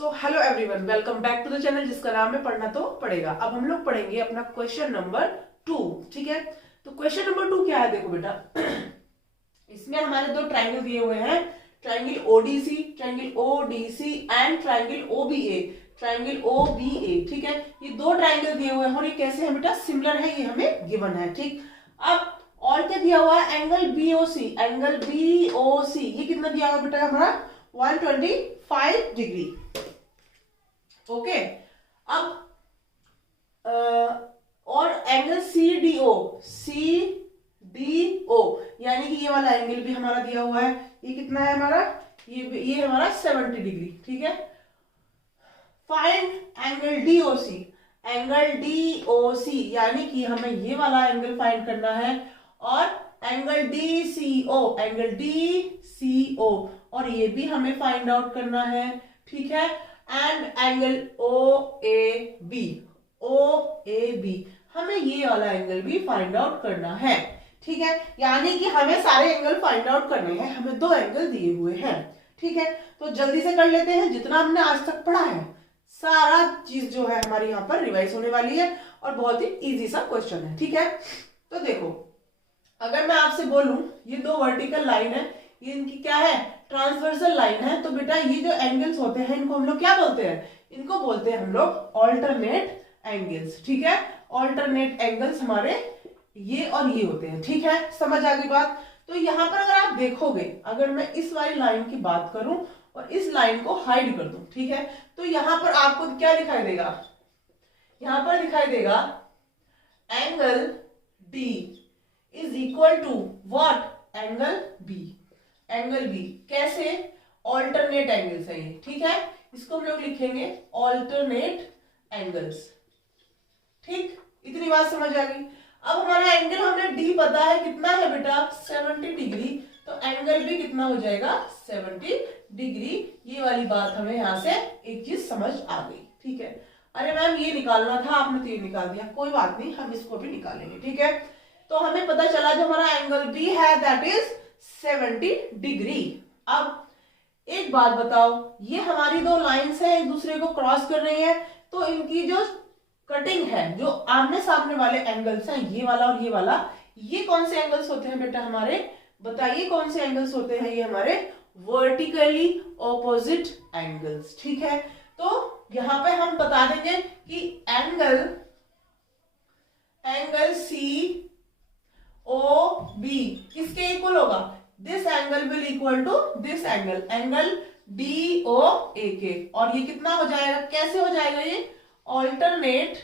So hello everyone, welcome back to the channel जिसका नाम है पढ़ना तो पड़ेगा। अब हम लोग पढ़ेंगे अपना क्वेश्चन नंबर 2। ठीक है, तो क्वेश्चन नंबर 2 क्या है, देखो बेटा। इसमें हमारे दो ट्राइंगल दिए हुए हैं, triangle ODC, triangle ODC and triangle OBA, triangle OBA. ठीक है, ये दो ट्राइंगल दिए हुए हैं और ये कैसे है बेटा, सिमिलर है, ये हमें गिवन है। ठीक, अब और क्या दिया हुआ है, एंगल बीओसी, एंगल बीओसी ये कितना दिया हुआ बेटा हमारा 125 डिग्री। ओके, अब और एंगल सीडीओ, सीडीओ यानी कि ये वाला एंगल भी हमारा दिया हुआ है, ये कितना है हमारा, ये हमारा 70 डिग्री। ठीक है, find angle DOC, angle DOC यानी कि हमें ये वाला एंगल फाइंड करना है, और एंगल डीसीओ, एंगल डीसीओ और ये भी हमें फाइंड आउट करना है। ठीक है, and angle O A B, O A B हमें ये वाला एंगल भी फाइंड आउट करना है। ठीक है, यानी कि हमें सारे एंगल फाइंड आउट करने हैं, हमें दो एंगल दिए हुए हैं। ठीक है, तो जल्दी से कर लेते हैं, जितना हमने आज तक पढ़ा है सारा चीज जो है हमारी यहाँ पर रिवाइज होने वाली है और बहुत ही इजी सा क्वेश्चन है। ठीक है, तो देखो, अगर मैं आपसे बोलूं ये दो वर्टिकल लाइन है, ये इनकी क्या है, ट्रांसवर्सल लाइन है, तो बेटा ये जो एंगल्स होते हैं इनको हम लोग क्या बोलते हैं, इनको बोलते हैं हम लोग ऑल्टरनेट एंगल्स। ठीक है, ऑल्टरनेट एंगल्स हमारे ये और ये होते हैं। ठीक है, समझ आ गई बात। तो यहाँ पर अगर आप देखोगे, अगर मैं इस वाली लाइन की बात करूं और इस लाइन को हाइड कर दूं, ठीक है, तो यहाँ पर आपको क्या दिखाई देगा, यहाँ पर दिखाई देगा angle D is equal to what, angle B, angle B कैसे, ऑल्टरनेट एंगल्स है ये। ठीक है, इसको हम लोग लिखेंगे ऑल्टरनेट एंगल्स। ठीक, इतनी बात समझ आ गई। अब हमारा एंगल हमें डी पता है कितना है बेटा 70 डिग्री, तो एंगल भी कितना हो जाएगा 70 डिग्री। ये वाली बात हमें यहां से एक चीज समझ आ गई। ठीक है, अरे मैम ये निकालना था आपने तो ये निकाल दिया, कोई बात नहीं, हम इसको भी निकालेंगे। ठीक है, तो हमें पता चला जो हमारा एंगल बी है दैट इज 70 डिग्री। अब एक बात बताओ, ये हमारी दो लाइंस हैं, एक दूसरे को क्रॉस कर रही हैं, तो इनकी जो कटिंग है, जो आमने सामने वाले एंगल्स हैं, ये वाला और ये वाला, ये कौन से एंगल्स होते हैं बेटा हमारे, बताइए कौन से एंगल्स होते हैं, ये हमारे वर्टिकली ऑपोजिट एंगल्स। ठीक है, तो यहां पे हम बता देंगे कि एंगल सी ओ बी किसके इक्वल होगा, this angle will equal to this angle, angle D O a के, और ये कितना हो जाएगा, कैसे हो जाएगा ये ऑल्टरनेट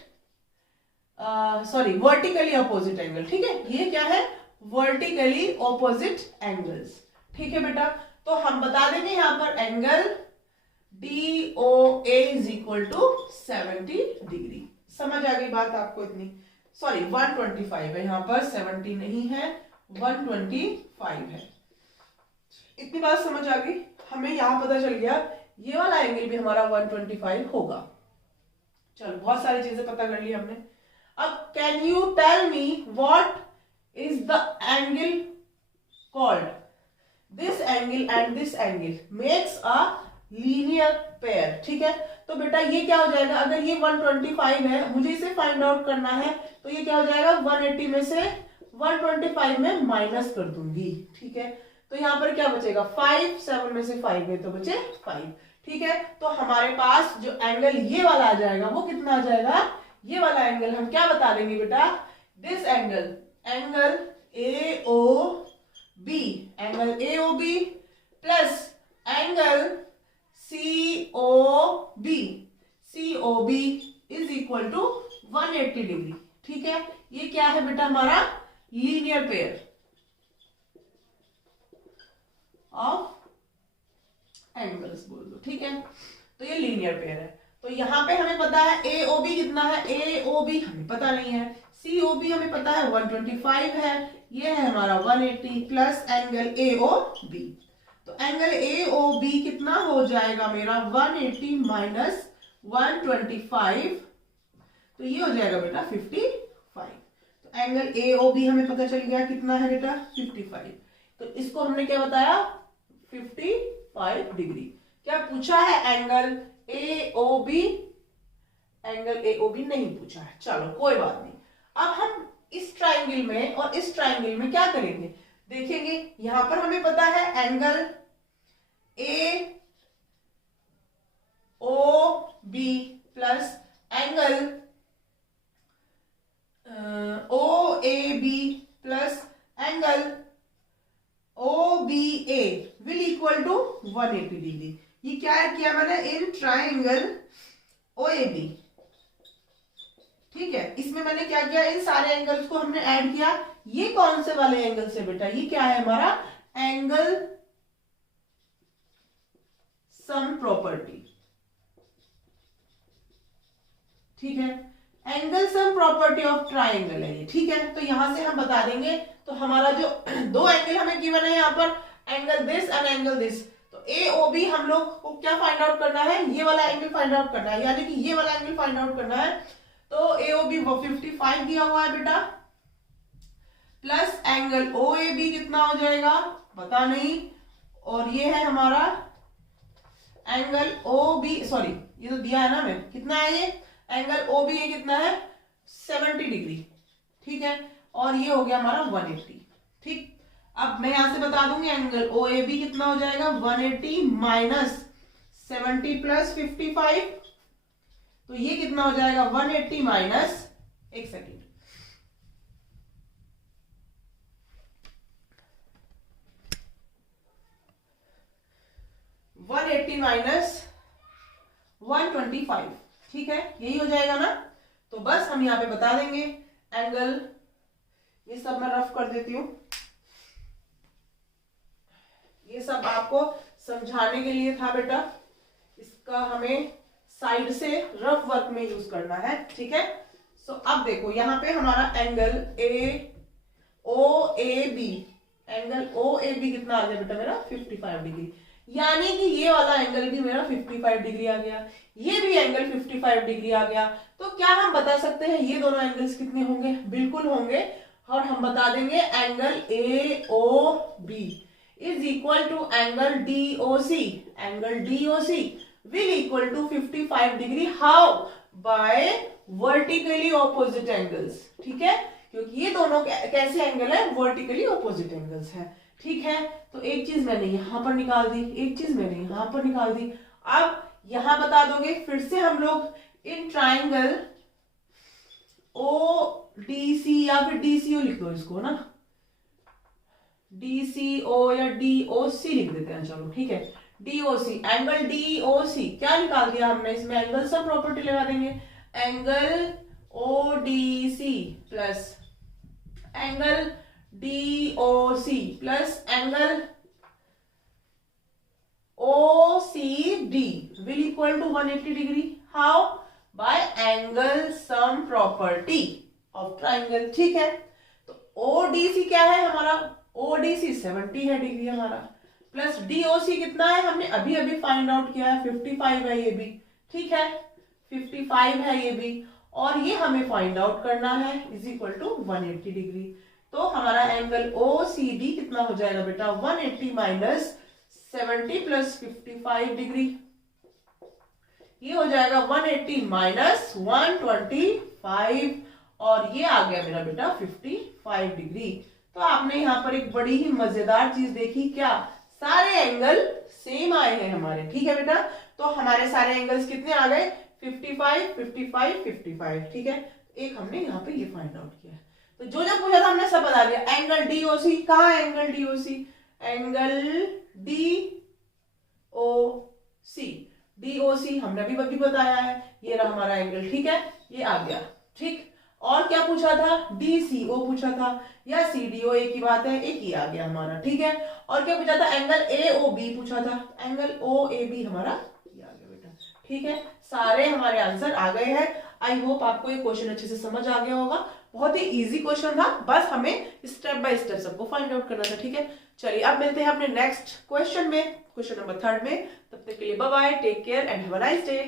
वर्टिकली अपोजिट एंगल। ठीक है, ये क्या है, वर्टिकली ऑपोजिट एंगल्स। ठीक है बेटा, तो हम बता देंगे यहां पर angle D O A is equal to 70 degree. समझ आ गई बात आपको इतनी, सॉरी 125 है यहाँ पर, 70 नहीं है 125 है। इतनी बात समझ आ गई, हमें यहां पता चल गया ये वाला एंगल भी हमारा 125 होगा। चलो, बहुत सारी चीजें पता कर ली हमने। अब can you tell me what is the angle called, this angle and this angle makes a linear pair. ठीक है, तो बेटा ये क्या हो जाएगा, अगर ये 125 है, मुझे इसे फाइंड आउट करना है, तो ये क्या हो जाएगा 180 में से 125 में माइनस कर दूंगी। ठीक है, तो यहां पर क्या बचेगा 5, 7 में से 5 है तो बचे 5। ठीक है, तो हमारे पास जो एंगल ये वाला आ जाएगा वो कितना आ जाएगा, ये वाला एंगल हम क्या बता देंगे बेटा, this angle, angle A O B, angle A O B plus angle C O B is equal to 180 degree. ठीक है, ये क्या है बेटा हमारा लीनियर पेयर ऑफ एंगल्स बोल दो। ठीक है, तो ये लीनियर पेयर है, तो यहां पे हमें पता है ए ओ बी कितना है, ए ओ बी हमें पता नहीं है, सी ओ बी हमें पता है 125 है, ये है हमारा 180 plus angle A O B, तो एंगल ए ओ बी कितना हो जाएगा मेरा 180 माइनस 125, तो ये हो जाएगा बेटा 55। तो एंगल ए ओ बी हमें पता चल गया कितना है बेटा 55, तो इसको हमने क्या बताया 55 डिग्री। क्या पूछा है, एंगल AOB, एंगल AOB नहीं पूछा है, चलो कोई बात नहीं। अब हम इस ट्राइंगल में और इस ट्राइंगल में क्या करेंगे देखेंगे। यहां पर हमें पता है angle AOB plus angle OAB plus angle OBA will equal to 180 degree. ये क्या ऐड किया मैंने इन ट्राइंगल OAB, ठीक है। इसमें मैंने क्या किया, इन सारे एंगल्स को हमने ऐड किया। ये कौन से वाले एंगल से बेटा, ये क्या है हमारा एंगल सम प्रॉपर्टी, ठीक है। Angle sum property of triangle है ये, ठीक है। तो यहां से हम बता देंगे, तो हमारा जो दो एंगल हमें गिवन है यहाँ पर, angle this and angle this, तो AOB हम लोग को क्या फाइंड आउट करना है, ये वाला एंगल फाइंड आउट करना है, यानी कि ये वाला एंगल फाइंड आउट करना है। तो AOB 55 दिया हुआ है बेटा, प्लस एंगल OAB कितना हो जाएगा पता नहीं, और ये है हमारा एंगल OB, सॉरी ये तो दिया है ना मैं, कितना है ये एंगल OBA कितना है 70 डिग्री, ठीक है। और ये हो गया हमारा 180, ठीक। अब मैं यहां से बता दूंगी एंगल OAB कितना हो जाएगा 180 माइनस 70 प्लस 55, तो ये कितना हो जाएगा 180 माइनस, एक सेकेंड, 180 माइनस 125, ठीक है, यही हो जाएगा ना। तो बस हम यहाँ पे बता देंगे एंगल, ये सब मैं रफ कर देती हूं, ये सब आपको समझाने के लिए था बेटा, इसका हमें साइड से रफ वर्क में यूज करना है, ठीक है। सो अब देखो यहाँ पे हमारा एंगल OAB, एंगल OAB कितना आ गया बेटा मेरा 55 डिग्री, यानी कि ये वाला एंगल भी मेरा 55 डिग्री आ गया, ये भी एंगल 55 डिग्री आ गया। तो क्या हम बता सकते हैं ये दोनों एंगल्स कितने होंगे, बिल्कुल होंगे, और हम बता देंगे angle AOB is equal to angle DOC, angle DOC will equal to 55 degree, how by vertically opposite angles, ठीक है, क्योंकि ये दोनों कैसे एंगल है, वर्टिकली ऑपोजिट एंगल्स है, ठीक है। तो एक चीज मैंने यहां पर निकाल दी, एक चीज मैंने यहां पर निकाल दी। अब यहां बता दोगे फिर से हम लोग इन ट्राइंगल ODC या फिर DCO लिख दो इसको ना, DCO या DOC लिख देते हैं, चलो ठीक है, DOC, एंगल DOC क्या निकाल दिया हमने इसमें, एंगल सब प्रॉपर्टी लगा देंगे, angle ODC plus angle DOC plus angle OCD will equal to 180 degree, how bye angle sum property of triangle, ठीक है। तो ODC क्या है हमारा, ODC 70 है डिग्री हमारा, प्लस DOC कितना है हमने अभी अभी फाइंड आउट किया है 55 है ये भी, ठीक है 55 है ये भी, और ये हमें फाइंड आउट करना है इज इक्वल टू 180 डिग्री। तो हमारा एंगल OCD कितना हो जाएगा बेटा 180 माइनस 70 प्लस 55 डिग्री, ये हो जाएगा 180 माइनस 125, और ये आ गया मेरा बेटा 55 डिग्री। तो आपने यहाँ पर एक बड़ी ही मजेदार चीज देखी, क्या सारे एंगल सेम आए हैं हमारे, ठीक है बेटा। तो हमारे सारे एंगल्स कितने आ गए 55 55 55, ठीक है। एक हमने यहाँ पे ये फाइंड आउट किया है, तो जो जो पूछा था हमने सब बता दिया। एंगल DOC कहाँ है, एंगल DOC, एंगल DOC हमने अभी बताया है, ये रहा हमारा एंगल, ठीक है, ये आ गया, ठीक। और क्या पूछा था, DCO पूछा था या CDO, एक ही बात है, एक ही आ गया हमारा, ठीक है। और क्या पूछा था, एंगल AOB पूछा था, एंगल OAB हमारा ये आ गया बेटा, ठीक है। सारे हमारे आंसर आ गए हैं। आई होप आपको ये क्वेश्चन अच्छे से समझ आ गया होगा, बहुत ही इजी क्वेश्चन था, बस हमें स्टेप बाय स्टेप सबको फाइंड आउट करना था, ठीक है। चलिए अब मिलते हैं अपने नेक्स्ट क्वेश्चन में, क्वेश्चन नंबर 3 में। तब तक के लिए bye bye, take care and have a nice day.